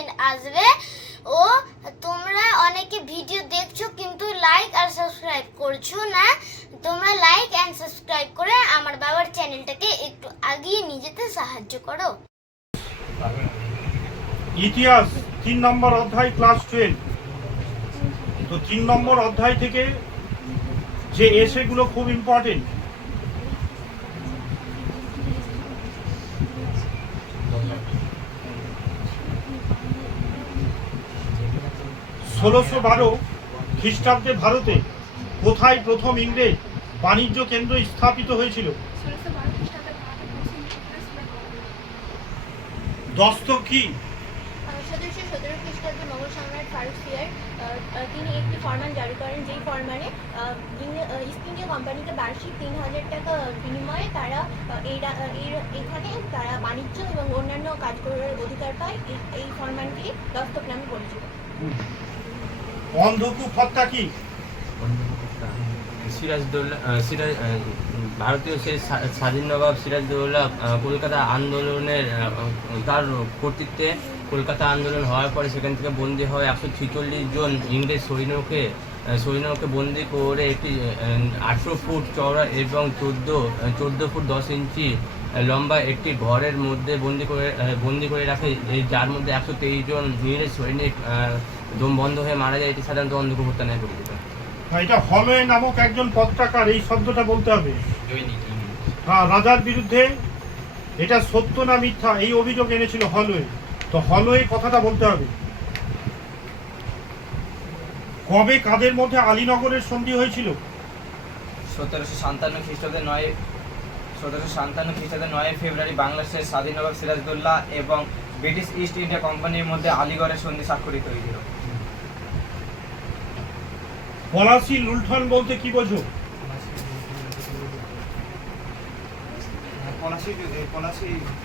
Notification আসবে। ও তোমরা অনেকে ভিডিও দেখছো কিন্তু লাইক আর সাবস্ক্রাইব করছো না। তোমরা লাইক এন্ড সাবস্ক্রাইব করে আমার বাবার চ্যানেলটাকে একটু এগিয়ে নিয়ে যেতে সাহায্য করো। ইতিহাস 3 নম্বর অধ্যায় ক্লাস 12। তো 3 নম্বর অধ্যায় থেকে যে এসেগুলো খুব ইম্পর্টেন্ট। ষোলোশো 12 খ্রিস্টাব্দে ভারতে কোথায় প্রথম ইংরেজ বাণিজ্য কেন্দ্র স্থাপিত হয়েছিল? দস্তক কি? 1717 খ্রিস্টাব্দে মোগল সম্রাট ফারুক সিয়ার তিনি একটি ফরমান জারি করেন, যেই ফরমানে ইস্ট ইন্ডিয়া কোম্পানিকে বার্ষিক 3000 টাকা বিনিময়ে তারা এখানে তারা বাণিজ্য এবং অন্যান্য কাজ করার অধিকার পায়। এই ফরমানটি দস্তক নামে পরিচিত। অন্ধকূপ হত্যা কি? ভারতীয় সেই স্বাধীন নবাব সিরাজদৌল্লা কলকাতা আন্দোলনের তার কর্তৃত্বে কলকাতা আন্দোলন হওয়ার পরে সেখান থেকে বন্দী হয় 146 জন ইংরেজ সৈন্যকে বন্দী করে একটি 18 ফুট চওড়া এবং 14 ফুট 10 ইঞ্চি লম্বা একটি ঘরের মধ্যে বন্দি করে রাখে, যার মধ্যে 123 জন ইংরেজ সৈনিক দম বন্ধ হয়ে মারা যায়। এটি সাধারণত অন্ধকূপ হত্যা নামে পরিচিত। এটা হলওয়ে নামক একজন পত্রাকার, এই শব্দটা বলতে হবে। হ্যাঁ, রাজার বিরুদ্ধে এটা সত্য না মিথ্যা এই অভিযোগ এনেছিল হলওয়ে। তো হলওয়ে কথাটা বলতে হবে। কবে কাদের মধ্যে আলীনগরের সন্ধি হয়েছিল? 1757 খ্রিস্টাব্দে 9 ফেব্রুয়ারি বাংলাদেশের স্বাধীন নবাব সিরাজদৌল্লা এবং ব্রিটিশ ইস্ট ইন্ডিয়া কোম্পানির মধ্যে আলীগড়ের সন্ধি স্বাক্ষরিত হয়েছিল। পলাশী লুণ্ঠন বলতে কি বোঝো?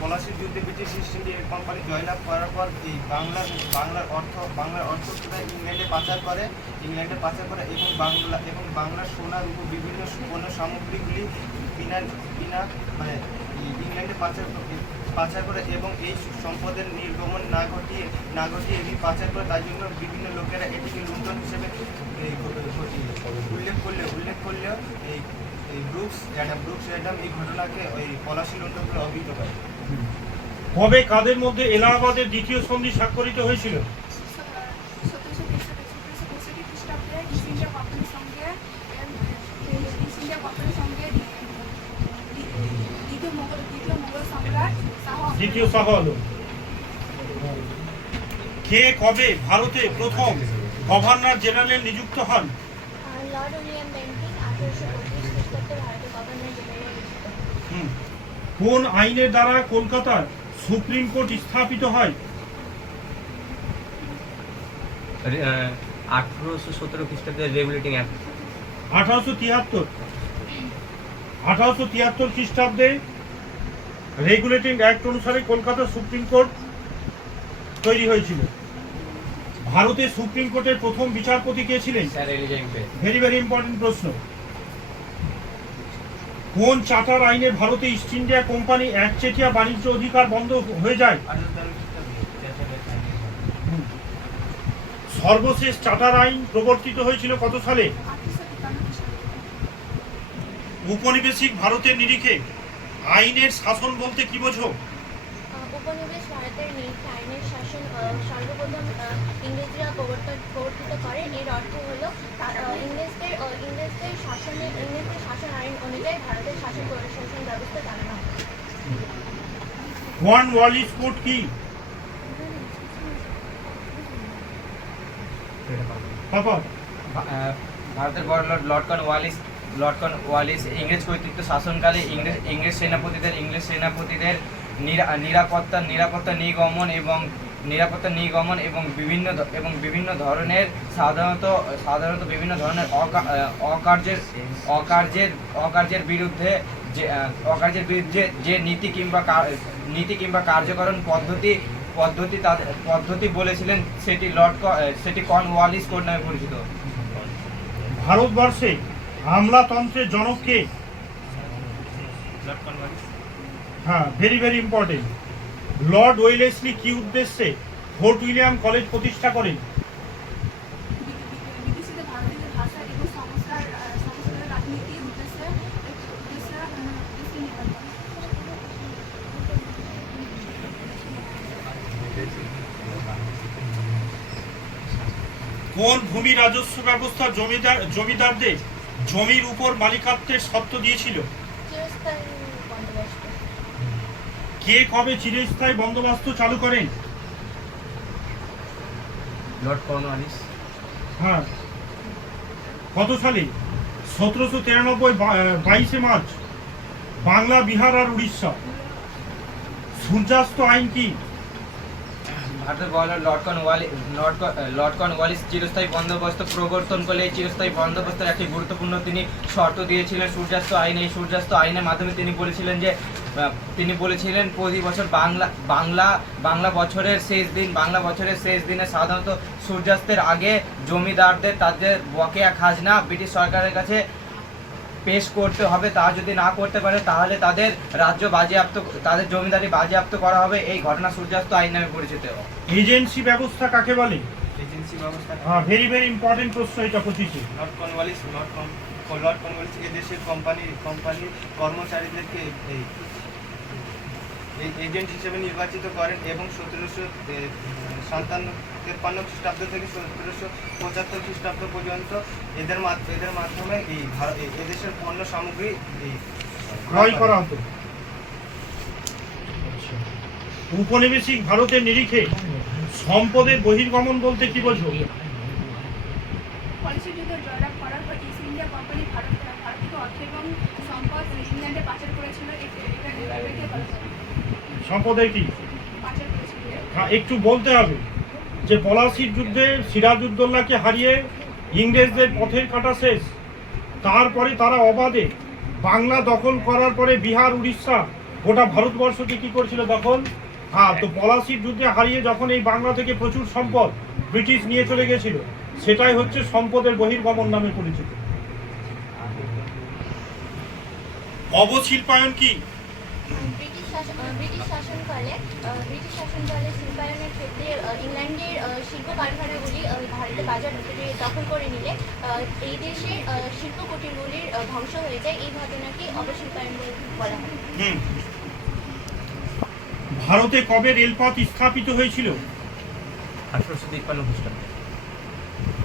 পলাশীর যুদ্ধে ব্রিটিশ ইস্ট ইন্ডিয়া কোম্পানি জয়লাভ করার পর এই বাংলার অর্থ ইংল্যান্ডে পাচার করে এবং বাংলার সোনার উপর বিভিন্ন পণ্য সামগ্রীগুলি ইংল্যান্ডে পাচার করে এবং এই সম্পদের নির্গমন না ঘটিয়ে এটি পাচার করে। তার জন্য বিভিন্ন লোকেরা এটিকে লুণ্ঠন হিসেবে উল্লেখ করলেও এই ব্রুকস অ্যাডাম এই ঘটনাকে ওই পলাশী লুণ্ঠন করে অভিহিত করে। কবে কাদের মধ্যে এলাহাবাদের দ্বিতীয় সন্ধি স্বাক্ষরিত হয়েছিল? 1763 খ্রিস্টাব্দে ইস্ট ইন্ডিয়া কোম্পানির সঙ্গে দ্বিতীয় মোগল সম্রাট দ্বিতীয় শাহ আলম। কে কবে ভারতে প্রথম গভর্নর জেনারেল নিযুক্ত হন? লর্ড উইলিয়াম বেন্টিং 1825 খ্রিস্টাব্দে ভারতের গভর্নর জেনারেল নিযুক্ত হন। কোন আইনের দ্বারা কলকাতার সুপ্রিম কোর্ট স্থাপিত হয়? 1817 খ্রিস্টাব্দে রেগুলেটিং অ্যাক্ট। 1873 খ্রিস্টাব্দে রেগুলেটিং অ্যাক্ট অনুসারে কলকাতা সুপ্রিম কোর্ট তৈরি হয়েছিল। ভারতের সুপ্রিম কোর্টের প্রথম বিচারপতি কে ছিলেন? ভেরি ইম্পর্টেন্ট প্রশ্ন। কোন চার্টার আইনে ভারতে ইস্ট ইন্ডিয়া কোম্পানি একচেটিয়া বাণিজ্য অধিকার বন্ধ হয়ে যায়? সর্বশেষ চার্টার আইন প্রবর্তিত হয়েছিল কত সালে? 1853 উপনিবেশিক ভারতের নিরিখে আইনের শাসন বলতে কি বোঝো? উপনিবেশ ভারতের নিরিখে আইনের শাসন সর্বপ্রথম ইংরেজরা প্রবর্তিত করে। এর অর্থ হলো ইংরেজদের শাসন আইন অনুযায়ী ভারতের শাসন প্রশাসন ব্যবস্থা চালানো হয়। কর্নওয়ালিস কোড কি? ভারতের বড় লর্ড কর্নওয়ালিস ইংরেজ কর্তৃত্ব শাসনকালে ইংরেজ সেনাপতিদের নিরাপত্তা নিগমন এবং বিভিন্ন ধরনের সাধারণত বিভিন্ন ধরনের অকার্যের বিরুদ্ধে যে নীতি কিংবা কার্যকরণ পদ্ধতি বলেছিলেন সেটি কর্নওয়ালিস কোড নামে পরিচিত। ভারতবর্ষে আমলাতন্ত্রের জনক কে? হ্যাঁ, ভেরি ইম্পর্টেন্ট। লর্ড ওয়েলেসলি কি উদ্দেশ্যে ফোর্ট উইলিয়াম কলেজ প্রতিষ্ঠা করেন? বিদেশিদের ভারতীয় ভাষা এবং সংস্কারের রাজনীতির উদ্দেশ্যে নির্মাণ করেন। কোন ভূমি রাজস্ব ব্যবস্থা জমিদারদের জমির উপর মালিকাত্বের শর্ত দিয়েছিল? চিরস্থায়ী বন্দোবস্ত। কে কবে চিরস্থায়ী বন্দোবস্ত চালু করেন? Lord Cornwallis. হ্যাঁ। কত সালে? 1793 22শে মার্চ। বাংলা, বিহার আর উড়িষ্যা। সূর্যাস্ত আইন কি? ভারতের গভর্নর লর্ড কর্নওয়ালিস চিরস্থায়ী বন্দোবস্ত প্রবর্তন করলে এই চিরস্থায়ী বন্দোবস্তের একটি গুরুত্বপূর্ণ তিনি শর্ত দিয়েছিলেন সূর্যাস্ত আইনে। এই সূর্যাস্ত আইনের মাধ্যমে তিনি বলেছিলেন প্রতি বছর বাংলা বছরের শেষ দিনে সাধারণত সূর্যাস্তের আগে জমিদারদের তাদের বকেয়া খাজনা ব্রিটিশ সরকারের কাছে পেশ করতে হবে। তা যদি না করতে পারে তাহলে তাদের রাজ্য বাজেয়াপ্ত, তাদের জমিদারি বাজেয়াপ্ত করা হবে। এই ঘটনা সূর্যাস্ত আইন নামে পরিচিত। এজেন্সি ব্যবস্থা কাকে বলে? এজেন্সি ব্যবস্থা ভেরি ভেরি ইম্পর্টেন্ট প্রশ্ন এটা 25-এ। লর্ড কর্নওয়ালিস এদেশের কোম্পানির কর্মচারীদেরকে এজেন্ট হিসেবে নির্বাচিত করেন এবং 1753 খ্রিস্টাব্দ থেকে 1775 খ্রিস্টাব্দ পর্যন্ত এদের মাধ্যমে এদেশের পণ্য সামগ্রী ক্রয় করা হতো। উপনিবেশিক ভারতের নিরিখে সম্পদের বহির্গমন বলতে কি বোঝো? পলিসি যুদ্ধ জয়লাভ করার পর ইস্ট ইন্ডিয়া কোম্পানি ভারত থেকে অর্থ এবং সম্পদ ইংল্যান্ডে পাচার করেছিল। এটাকে বলা হয় সম্পদের কি পাচার করেছিল। একটু বলতে হবে যে পলাশির যুদ্ধে সিরাজউদ্দৌলাকে হারিয়ে ইংরেজদের পথের কাটা শেষ। তারপরে তারা অবাধে বাংলা দখল করার পরে বিহার, উড়িষ্যা, গোটা ভারতবর্ষকে কি করেছিল দখল? হ্যাঁ, তো পলাশির যুদ্ধে হারিয়ে যখন এই বাংলা থেকে প্রচুর সম্পদ ব্রিটিশ নিয়ে চলে গেছিল, সেটাই হচ্ছে সম্পদের বহির্গমন নামে পরিচিত। অবশিল্পায়ন কি? ব্রিটিশ শাসনকালে শিল্পায়নের ক্ষেত্রে ইংল্যান্ডের শিল্প কারখানাগুলি ভারতের বাজার দখল করে নিলে এই দেশের শিল্প কুটিরগুলির ধ্বংস হয়ে যায়। এই ঘটনাকে অবশিল্পায়ন বলা হয়। ভারতে কবে রেলপথ স্থাপিত হয়েছিল? 1853 খ্রিস্টাব্দে।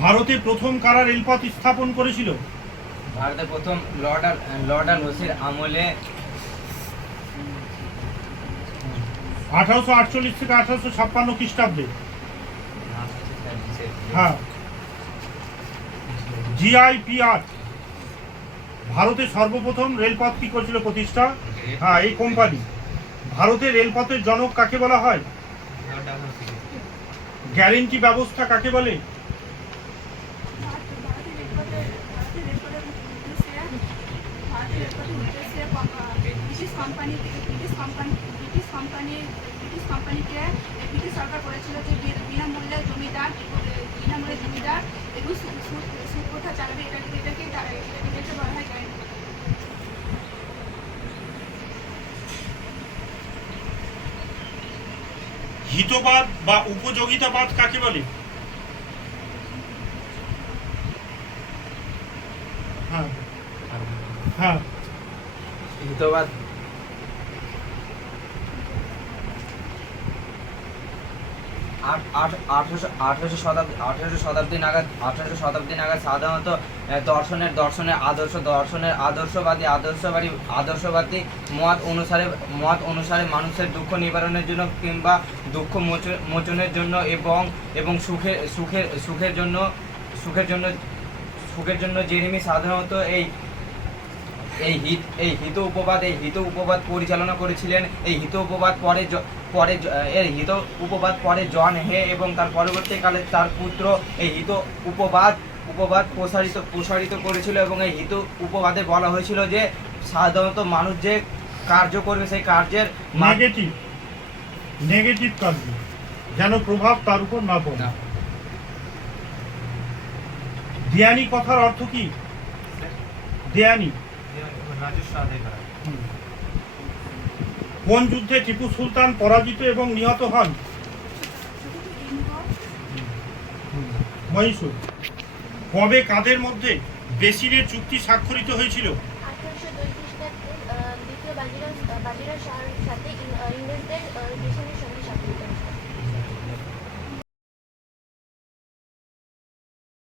ভারতে প্রথম কারা রেলপথ স্থাপন করেছিল? ভারতের প্রথম লর্ড হোসের আমলে 1848 থেকে 1856 খ্রিস্টাব্দে। হ্যাঁ। জিআইপিআর ভারতে সর্বপ্রথম রেলপথ কি করেছিল প্রতিষ্ঠা? হ্যাঁ, এই কোম্পানি। ভারতের রেলপথের জনক কাকে বলা হয়? গ্যারেন্টি ব্যবস্থা কাকে বলে? ভারতের রেলপথের উদ্দেশ্যে ব্রিটিশ সরকার বলেছিল যে বিনামূল্যে জমিদার এবং সুদ প্রথা চালাবে। এটাকে বলা হয় গ্যারেন্টি। হিতবাদ বা উপযোগিতাবাদ কাকে বলে? হ্যাঁ হ্যাঁ হিতবাদ আঠারোশো শতাব্দী নাগাদ সাধারণত আদর্শবাদী মত অনুসারে মানুষের দুঃখ নিবারণের জন্য কিংবা দুঃখ মোচনের জন্য এবং সুখের জন্য জেরেমি সাধারণত এই হিত উপবাদ পরিচালনা করেছিলেন। এই হিত উপবাদ পরে জন হে এবং তার পরবর্তীকালে তার পুত্র এই হিত উপবাদ প্রসারিত করেছিল এবং এই হিত উপবাদে বলা হয়েছিল যে সাধারণত মানুষ যে কার্য করবে সেই কার্যের নেগেটিভ কার্য যেন প্রভাব তার উপর না পড়ে। দেয়ানি কথার অর্থ কি? দেয়ানি রাজস্ব আদায় করা। কোন যুদ্ধে টিপু সুলতান পরাজিত এবং নিহত হন? মহীশূর। কবে কাদের মধ্যে বেসিনের চুক্তি স্বাক্ষরিত হয়েছিল? 1802 খ্রিস্টাব্দে দ্বিতীয় বাজিরাও শাহের সাথে ইংরেজদের দেশে